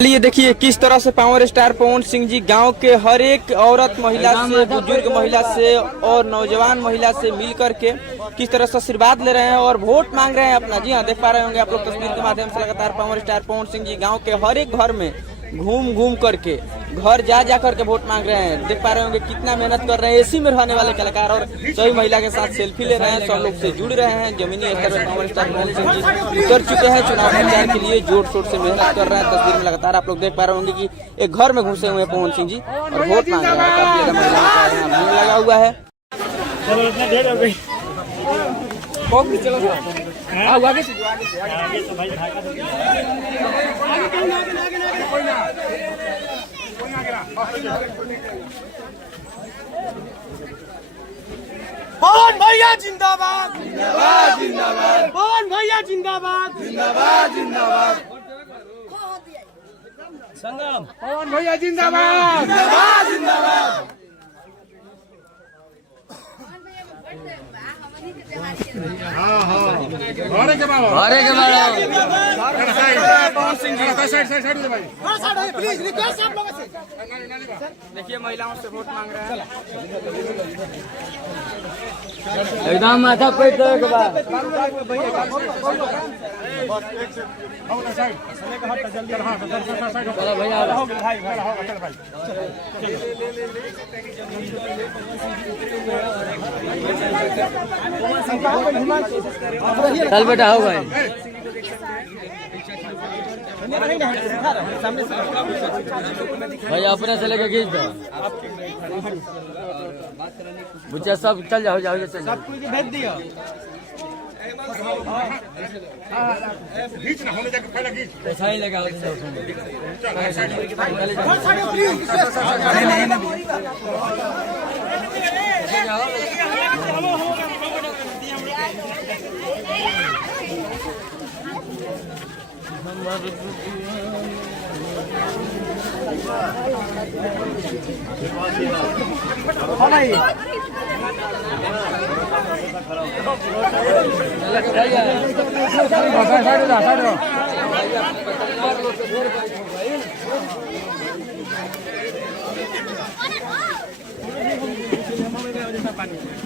ये देखिए किस तरह से पावर स्टार पवन सिंह जी गांव के हर एक औरत महिला से, बुजुर्ग महिला से और नौजवान महिला से मिल करके किस तरह से आशीर्वाद ले रहे हैं और वोट मांग रहे हैं अपना। जी हाँ, देख पा रहे होंगे आप लोग तस्वीर के माध्यम से लगातार पावर स्टार पवन सिंह जी गांव के हर एक घर में घूम करके घर जा करके वोट मांग रहे हैं। देख पा रहे होंगे कितना मेहनत कर रहे हैं एसी में रहने वाले कलाकार, और सभी महिला के साथ सेल्फी ले रहे हैं, सब लोग से जुड़ रहे हैं। जमीनी स्तर पर पावर स्टार पवन सिंह जी उतर चुके हैं, चुनाव प्रचार के लिए जोर शोर से मेहनत कर रहे हैं। तस्वीर में लगातार आप लोग देख पा रहे होंगे कि एक घर में घुसे हुए पवन सिंह जी और वोट मांग रहे हैं। काफी ज्यादा महिलाओं का यहाँ भीड़ लगा हुआ है। पवन भैया जिंदाबाद जिंदाबाद जिंदाबाद, पवन भैया जिंदाबाद जिंदाबाद जिंदाबाद, संगम पवन भैया जिंदाबाद जिंदाबाद जिंदाबाद। हाँ हाँ, घरे के बाबा पवन सिंह जी साइड भाई, प्लीज रिक्वेस्ट आप लोगों से। देखिए महिलाओं से वोट मांग रहे हैं। एकदम माथा पे के बाद चल बेटा हो गए भाई, अपने से लेके खींच दो बुच्चा, सब चल जाओ चल जाओ, भेज दिया। पैसा ही लगा